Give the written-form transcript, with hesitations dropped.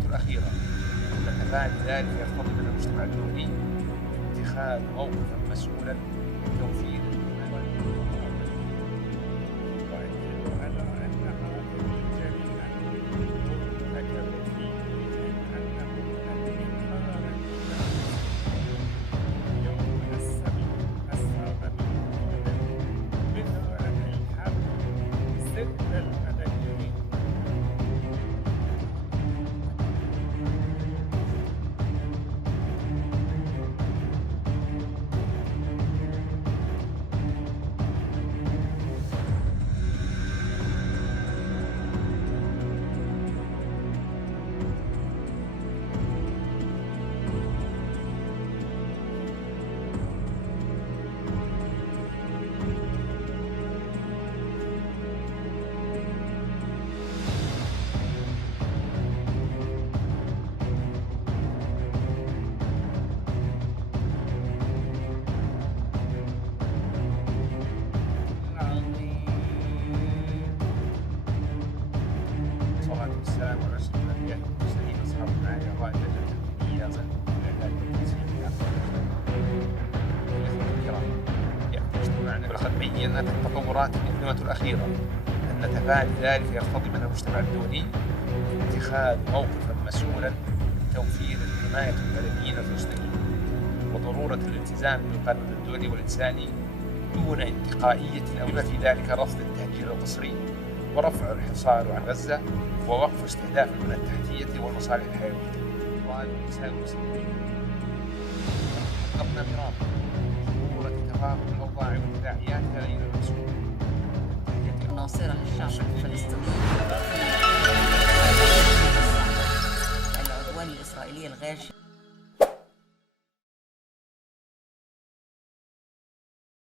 الكلمات الأخيرة أن تفادي ذلك يقتضي من المجتمع الدولي اتخاذ موقفا مسؤولا لتوفير والسلام على أشرف الأنبياء والمرسلين أصحاب المعالي الرائدة التنفيذية والإعداد والتنسيق الإخوة الكرام، يأتي اجتماعنا ولقد بينا التطورات الكلمة الأخيرة أن تفادي ذلك يقتضي من المجتمع الدولي اتخاذ موقفا مسؤولا لتوفير حماية المدنيين المسلمين وضرورة الالتزام بالقانون الدولي والإنساني دون انتقائية أو في ذلك رفض التهجير القسري ورفع الحصار عن غزة ووقف استهداف البنى التحتية والمصالح الحيوية والنساء المسلمين. حققنا مرارا ضرورة تفاهم الأوضاع وتداعياتها إلى المسؤول ناصرة للشعب الفلسطيني. العدوان الإسرائيلي الغاشم